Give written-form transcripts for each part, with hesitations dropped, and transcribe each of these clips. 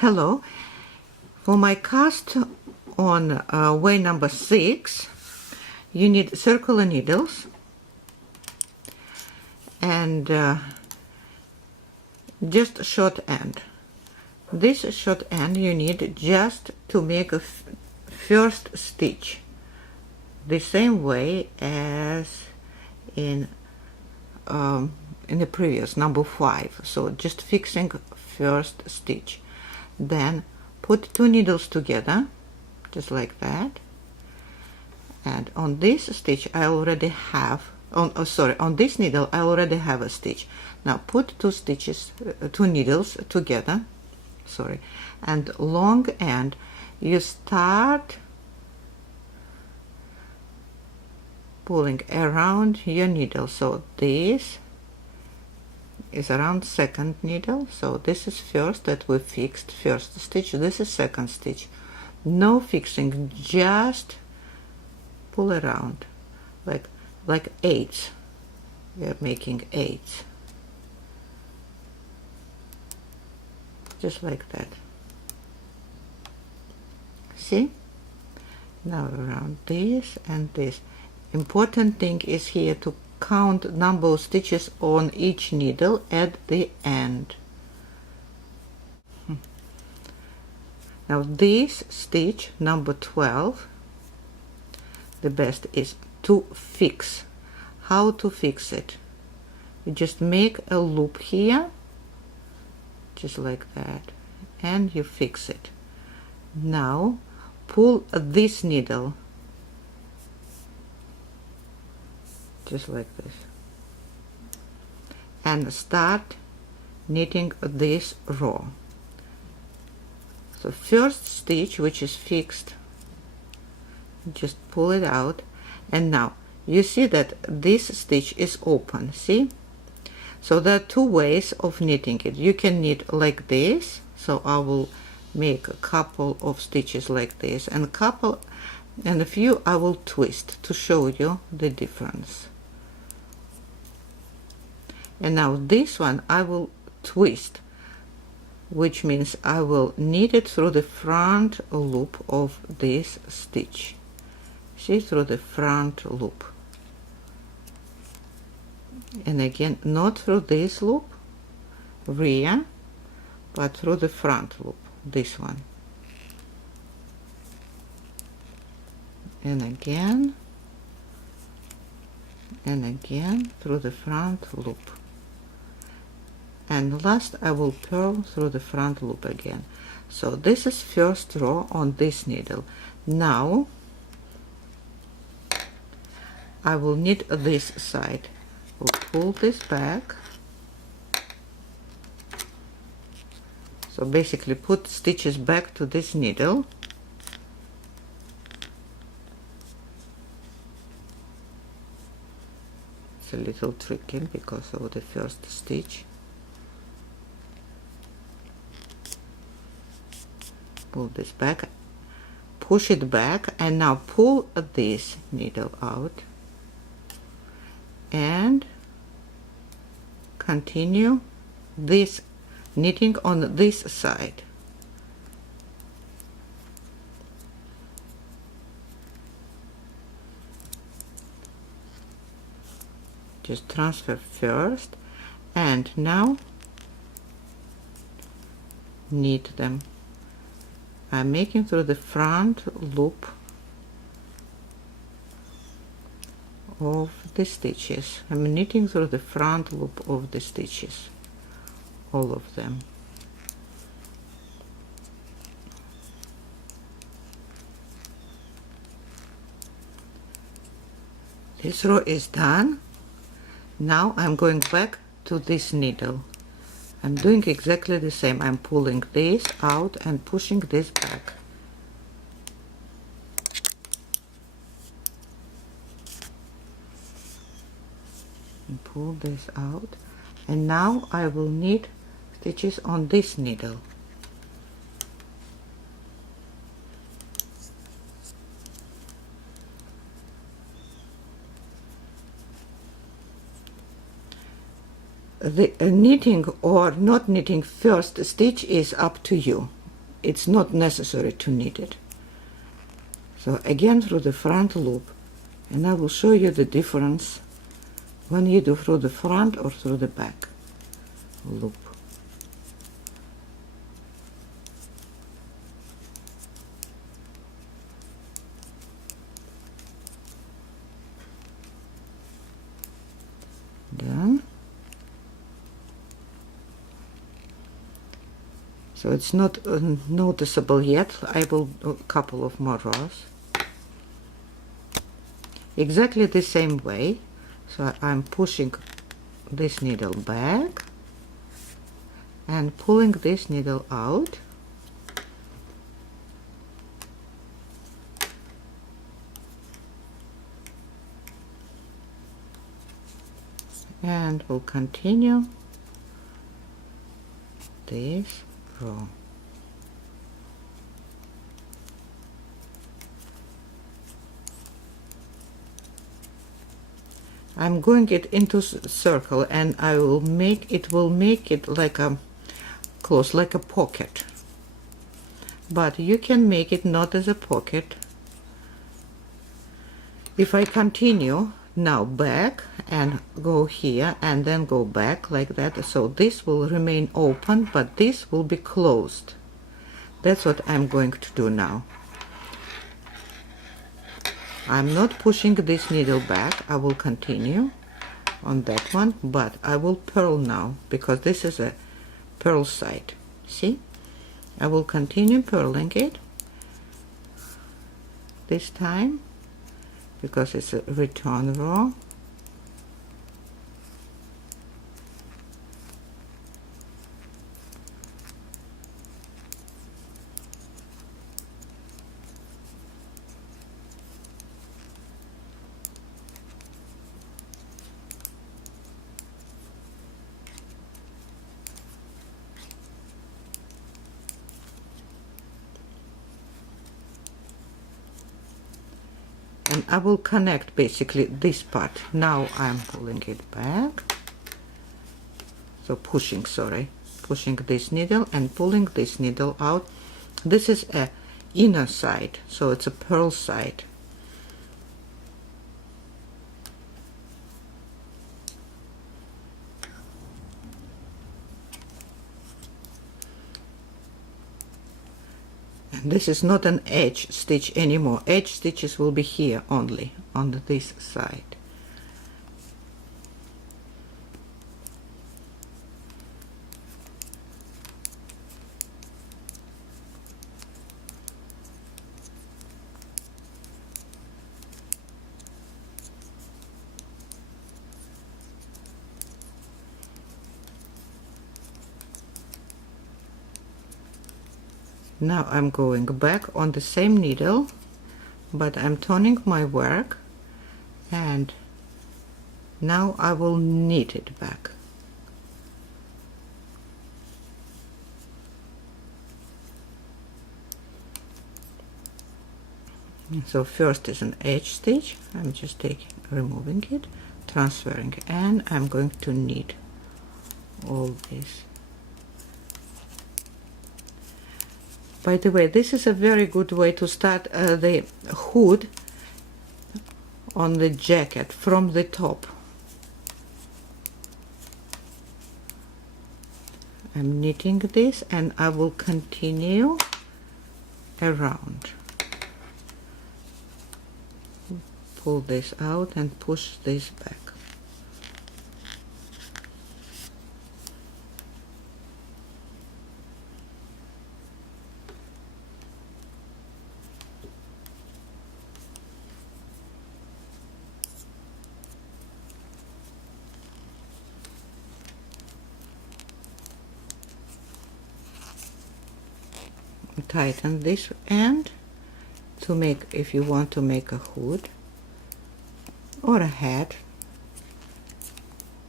Hello. For my cast on way number 6, you need circular needles and just short end. This short end you need just to make a first stitch, the same way as in the previous number 5. So just fixing first stitch. Then put 2 needles together, just like that. And on this stitch I already have, on this needle I already have a stitch. Now put 2 needles together, and long end you start pulling around your needle. So this is around second needle, so this is first that we fixed first stitch, this is second stitch. No fixing, just pull around like eights. We are making eights, just like that. See, now around this and this. Important thing is here to count number of stitches on each needle at the end. Now this stitch number 12, the best is to fix. How to fix it? You just make a loop here, just like that, and you fix it. Now pull this needle, just like this, and start knitting this row. So first stitch, which is fixed, just pull it out, and now you see that this stitch is open. See, so there are 2 ways of knitting it. You can knit like this, so I will make a couple of stitches like this, and a few I will twist to show you the difference. And now this one I will twist, which means I will knit it through the front loop of this stitch. See, through the front loop. And again, not through this loop, rear, but through the front loop, this one. And again through the front loop. And last I will purl through the front loop again. So this is first row on this needle. Now I will knit this side. We'll pull this back. So basically put stitches back to this needle. It's a little tricky because of the first stitch. Pull this back, push it back, and now pull this needle out and continue this knitting on this side. Just transfer first, and now knit them. I'm making through the front loop of the stitches. I'm knitting through the front loop of the stitches, all of them. This row is done. Now I'm going back to this needle. I'm doing exactly the same. I'm pulling this out and pushing this back. And pull this out. And now I will knit stitches on this needle. The knitting or not knitting first stitch is up to you. it's not necessary to knit it. So again through the front loop, and I will show you the difference when you do through the front or through the back loop. Done. So it's not noticeable yet. I will do a couple of more rows. Exactly the same way. So I'm pushing this needle back and pulling this needle out. And we'll continue this row. I'm going it into circle, and I will make it like a close, like a pocket. But you can make it not as a pocket. If I continue now back and go here and then go back like that, so this will remain open, but this will be closed. That's what I'm going to do now. I'm not pushing this needle back. I will continue on that one, but I will purl now because this is a purl side. See, I will continue purling it this time because it's a return row. And I will connect basically this part. Now I'm pulling it back. So pushing this needle and pulling this needle out. This is a inner side, so it's a purl side. This is not an edge stitch anymore. Edge stitches will be here only on this side. Now I'm going back on the same needle, but I'm turning my work, and now I will knit it back. So first is an edge stitch. I'm just removing it, transferring, and I'm going to knit all this. By the way, this is a very good way to start the hood on the jacket from the top. I'm knitting this and I will continue around. Pull this out and push this back. Tighten this end to make, if you want to make a hood or a hat,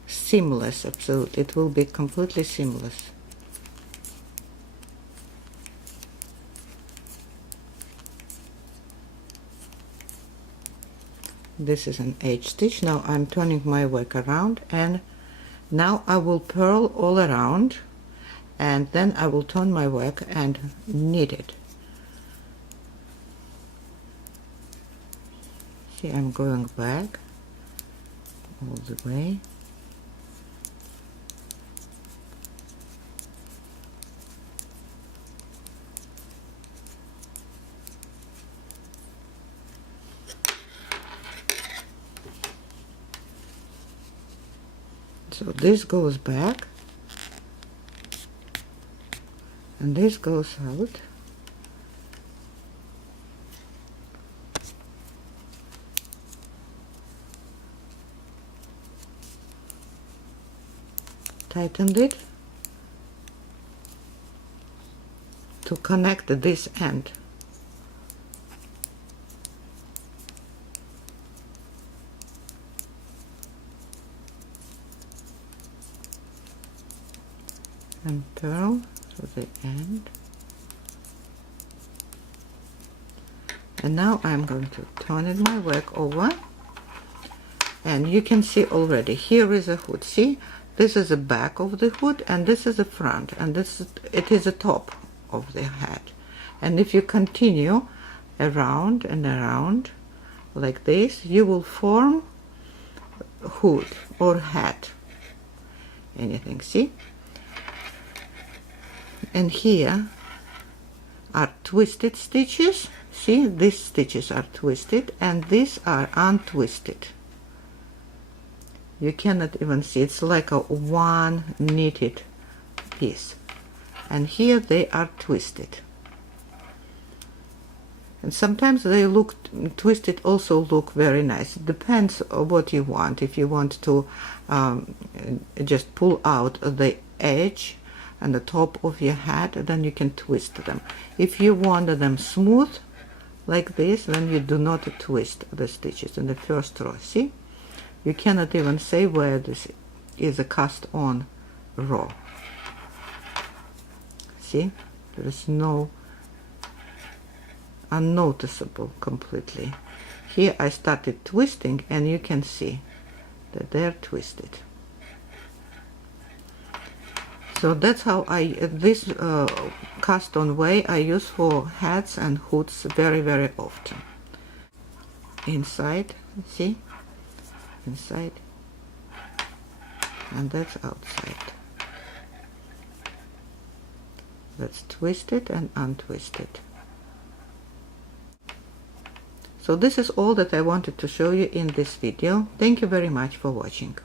seamless. Absolutely, it will be completely seamless. This is an edge stitch. Now I'm turning my work around, and now I will purl all around, and then I will turn my work and knit it. See, I'm going back all the way. So this goes back and this goes out. Tightened it to connect this end. And purl to the end. And now I'm going to turn it my work over, and you can see already here is a hood. See, this is the back of the hood and this is the front, and it is the top of the hat. And if you continue around and around like this, you will form hood or hat, anything. See, and here are twisted stitches. See, these stitches are twisted and these are untwisted. You cannot even see, it's like a one knitted piece, and here they are twisted. And sometimes they look twisted, also look very nice. It depends on what you want. If you want to just pull out the edge and the top of your hat, then you can twist them. If you want them smooth like this, then you do not twist the stitches in the first row. See, you cannot even say where this is a cast on row. See, there is no unnoticeable completely. Here I started twisting and you can see that they're twisted. So that's how this cast on way I use for hats and hoods very, very often. Inside, see, inside, and that's outside. That's twisted and untwisted. So this is all that I wanted to show you in this video. Thank you very much for watching.